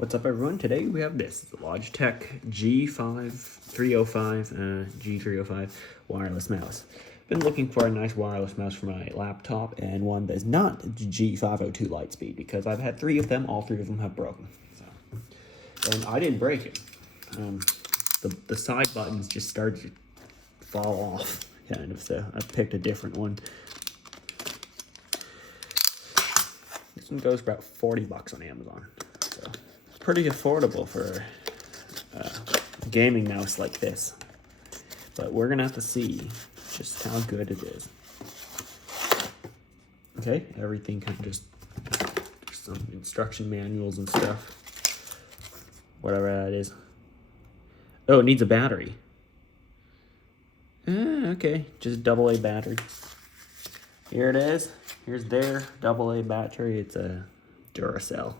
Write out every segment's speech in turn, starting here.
What's up, everyone? Today we have this Logitech G305 wireless mouse. Been looking for a nice wireless mouse for my laptop and one that's not G502 Lightspeed because I've had 3 of them. All 3 of them have broken. So, and I didn't break it. The side buttons just started to fall off, kind of. So I picked a different one. This one goes about 40 bucks on Amazon. So pretty affordable for a gaming mouse like this, but we're gonna have to see just how good it is. Okay, everything kind of just some instruction manuals and stuff, whatever that is. Oh, it needs a battery. Okay, just AA battery. Here it is. Here's their AA battery. It's a Duracell.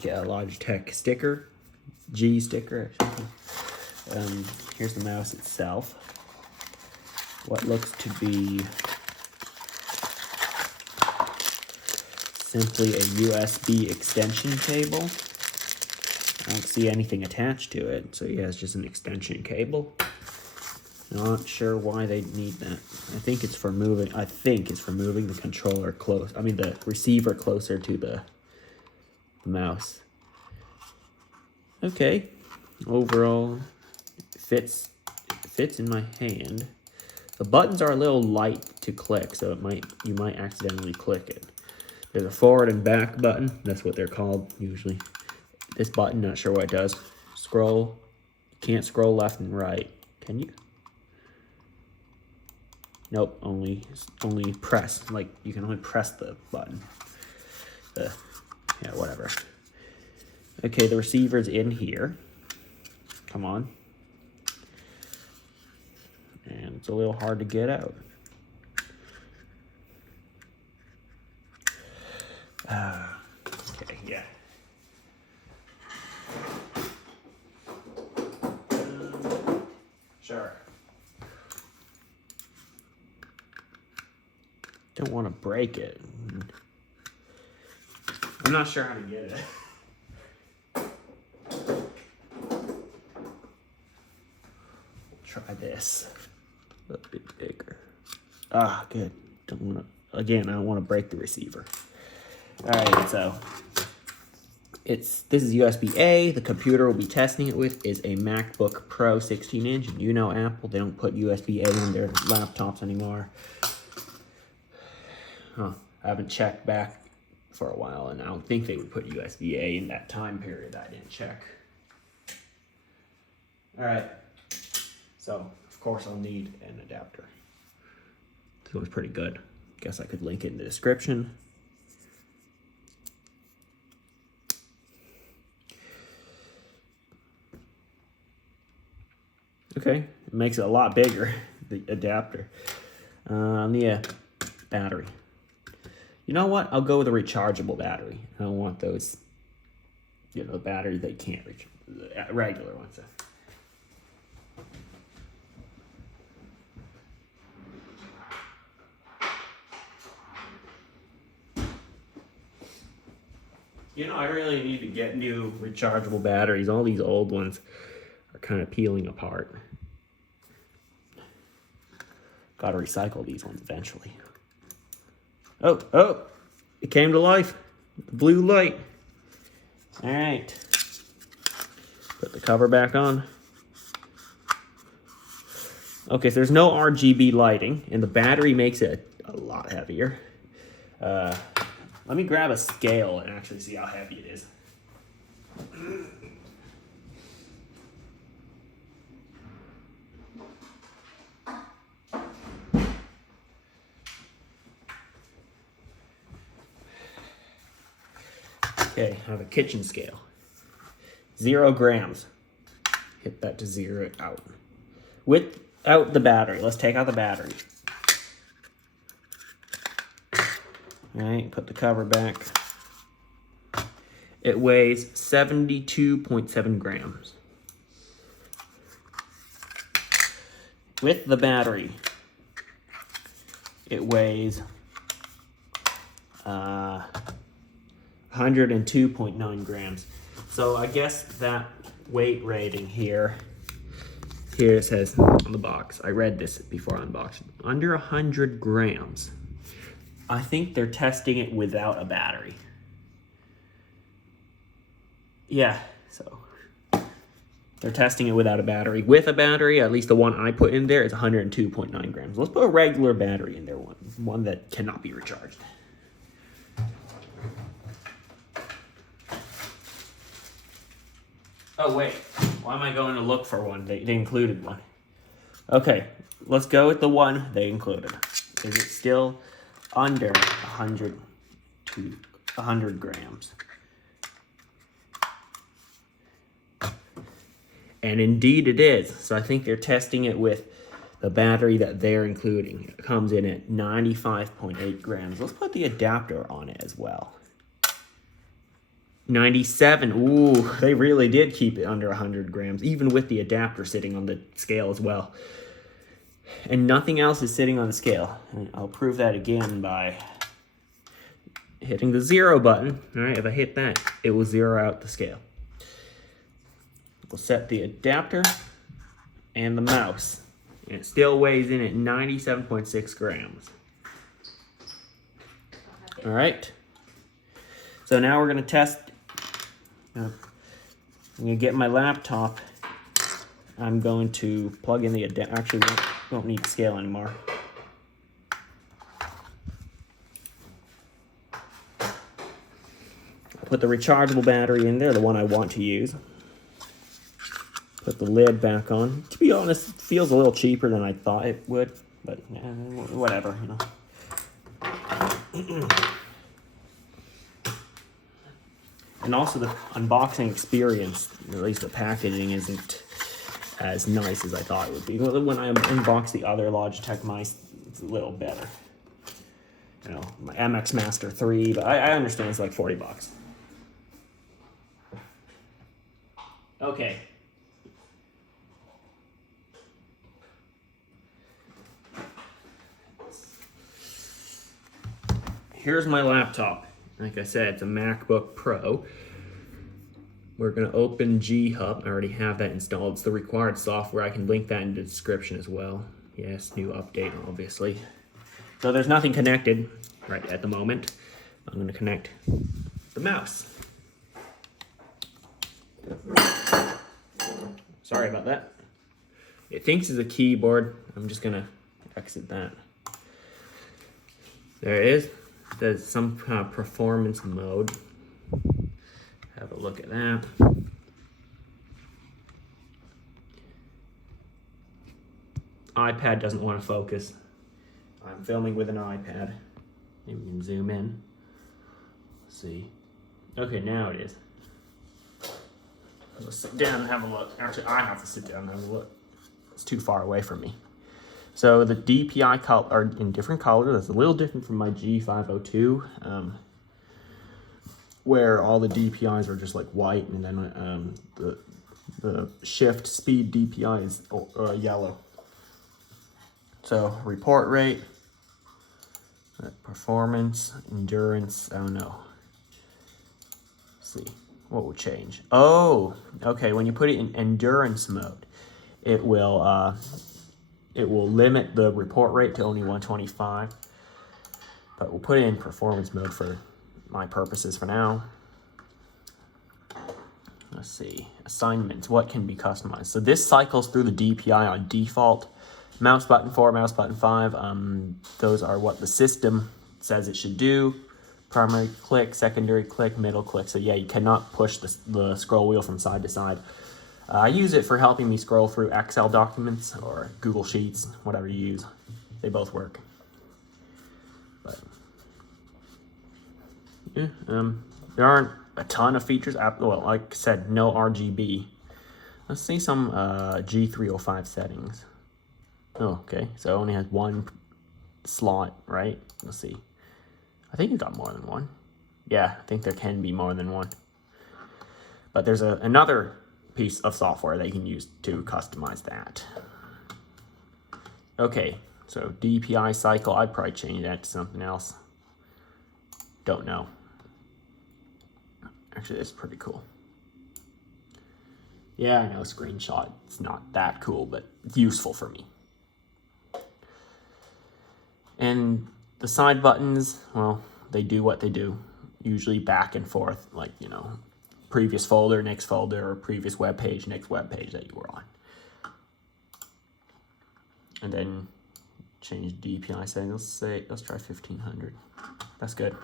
Yeah, Logitech sticker, G sticker actually. Here's the mouse itself. What looks to be simply a USB extension cable. I don't see anything attached to it, so yeah, it's just an extension cable. Not sure why they need that. I think it's for moving. The controller close. I mean the receiver closer to the mouse. Okay, overall fits in my hand. The buttons are a little light to click, so you might accidentally click it. There's a forward and back button. That's what they're called usually. This button, not sure what it does. Scroll. Can't scroll left and right. Can you? Nope. Only press. Like you can only press the button. Yeah, whatever. Okay, the receiver's in here. Come on. And it's a little hard to get out. Okay, yeah. Sure. Don't want to break it. I'm not sure how to get it. Try this. A bit bigger. Ah, good. Don't want to. Again, I don't want to break the receiver. All right, so this is USB-A. The computer we'll be testing it with is a MacBook Pro 16-inch. And you know Apple, they don't put USB-A in their laptops anymore. Huh. I haven't checked back for a while, and I don't think they would put USB-A in that time period. I didn't check. All right. So, of course, I'll need an adapter. This one's pretty good. Guess I could link it in the description. Okay, it makes it a lot bigger, the adapter. Yeah, battery. You know what? I'll go with a rechargeable battery. I don't want those, battery they can't reach, the regular ones. I really need to get new rechargeable batteries. All these old ones are kind of peeling apart. Gotta recycle these ones eventually. Oh, it came to life. The blue light. All right. Put the cover back on. Okay, so there's no RGB lighting, and the battery makes it a lot heavier. Let me grab a scale and actually see how heavy it is. Okay, I have a kitchen scale. 0 grams. Hit that to 0 out. Without the battery. Let's take out the battery. All right, put the cover back. It weighs 72.7 grams. With the battery, it weighs 102.9 grams. So I guess that weight rating here it says on the box, I read this before I unboxed it, under 100 grams. I think they're testing it without a battery. Yeah, so they're testing it without a battery. With a battery, at least the one I put in there, is 102.9 grams. Let's put a regular battery in there, one that cannot be recharged. Oh wait, why am I going to look for one? They included one. Okay, let's go with the one they included. Is it still under 100 grams? And indeed it is. So I think they're testing it with the battery that they're including. It comes in at 95.8 grams. Let's put the adapter on it as well. 97. Ooh, they really did keep it under 100 grams, even with the adapter sitting on the scale as well. And nothing else is sitting on the scale. And I'll prove that again by hitting the 0 button. All right, if I hit that, it will zero out the scale. We'll set the adapter and the mouse. And it still weighs in at 97.6 grams. All right. So now we're going to test. I'm going to get my laptop. I'm going to plug in the adapter. Actually, we don't need the scale anymore. Put the rechargeable battery in there, the one I want to use. Put the lid back on. To be honest, it feels a little cheaper than I thought it would, but whatever, you know. And also the unboxing experience, at least the packaging, isn't as nice as I thought it would be. When I unboxed the other Logitech mice, it's a little better. You know, my MX Master 3, but I understand it's like 40 bucks. Okay. Here's my laptop. Like I said, it's a MacBook Pro. We're going to open G-Hub. I already have that installed. It's the required software. I can link that in the description as well. Yes, new update, obviously. So there's nothing connected right at the moment. I'm going to connect the mouse. Sorry about that. It thinks it's a keyboard. I'm just going to exit that. There it is. There's some kind of performance mode. Have a look at that. iPad doesn't want to focus. I'm filming with an iPad. Maybe we can zoom in. Let's see. Okay, now it is. Let's sit down and have a look. Actually, I have to sit down and have a look. It's too far away from me. So the DPI color are in different colors. That's a little different from my G302, where all the DPIs are just like white, and then the shift speed DPI is yellow. So report rate, performance, endurance. I don't know. Let's see what will change. Oh, okay. When you put it in endurance mode, it will limit the report rate to only 125, but we'll put it in performance mode for my purposes for now. Let's see, assignments, what can be customized? So this cycles through the DPI on default. Mouse button 4, mouse button 5, those are what the system says it should do. Primary click, secondary click, middle click. So yeah, you cannot push the scroll wheel from side to side. I use it for helping me scroll through Excel documents or Google Sheets, whatever you use. They both work. But yeah, there aren't a ton of features. Well, like I said, no RGB. Let's see some G305 settings. Oh, okay. So it only has one slot, right? Let's see. I think it got more than one. Yeah, I think there can be more than one. But there's another piece of software that you can use to customize that. Okay, so DPI cycle, I'd probably change that to something else. Don't know. Actually, it's pretty cool. Yeah, I know screenshot. It's not that cool, but it's useful for me. And the side buttons, well, they do what they do. Usually back and forth, like, you know, previous folder, next folder, or previous web page, next web page that you were on. And then change DPI settings. Let's try 1500. That's good.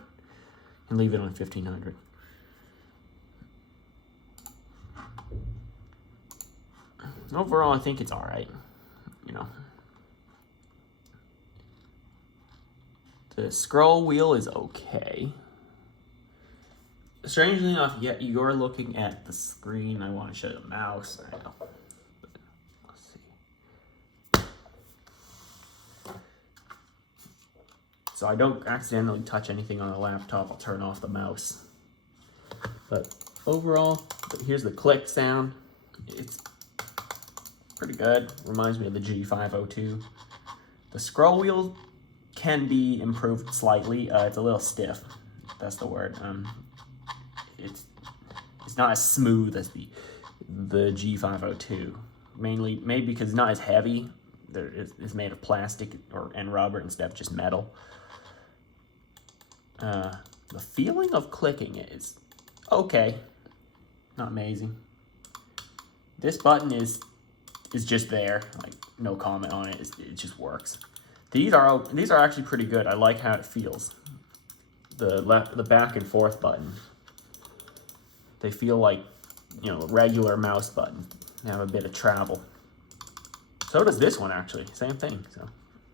And leave it on 1500. Overall, I think it's all right. You know, the scroll wheel is okay. Strangely enough, yet you're looking at the screen. I want to show the mouse. I know. Let's see. So I don't accidentally touch anything on the laptop. I'll turn off the mouse. But overall, here's the click sound. It's pretty good. Reminds me of the G305. The scroll wheel can be improved slightly. It's a little stiff. That's the word. It's not as smooth as the G302. Mainly, maybe because it's not as heavy. It's made of plastic and rubber instead of just metal. The feeling of clicking is okay. Not amazing. This button is just there. Like, no comment on it. It just works. These are actually pretty good. I like how it feels. The back and forth button. They feel like, you know, a regular mouse button. They have a bit of travel. So does this one, actually. Same thing. So,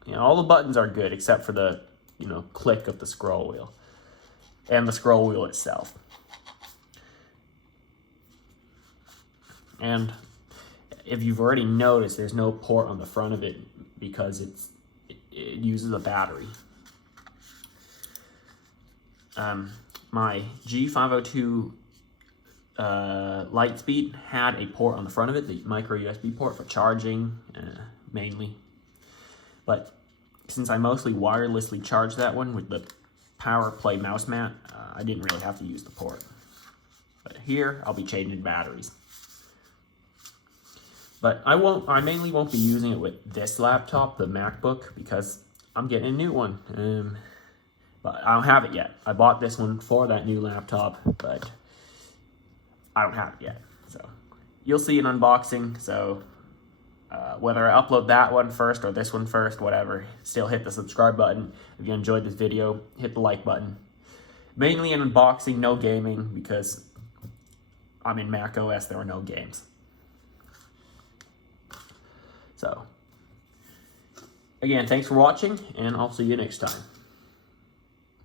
you know, all the buttons are good except for the, you know, click of the scroll wheel and the scroll wheel itself. And if you've already noticed, there's no port on the front of it because it uses a battery. My G302 Lightspeed had a port on the front of it, the micro USB port for charging, mainly. But since I mostly wirelessly charged that one with the Power Play mouse mat, I didn't really have to use the port. But here, I'll be changing batteries. But I mainly won't be using it with this laptop, the MacBook, because I'm getting a new one. But I don't have it yet. I bought this one for that new laptop, but I don't have it yet. So you'll see an unboxing. So whether I upload that one first or this one first, whatever, still hit the subscribe button. If you enjoyed this video, hit the like button. Mainly an unboxing, no gaming, because I'm in Mac OS, there are no games. So, again, thanks for watching, and I'll see you next time.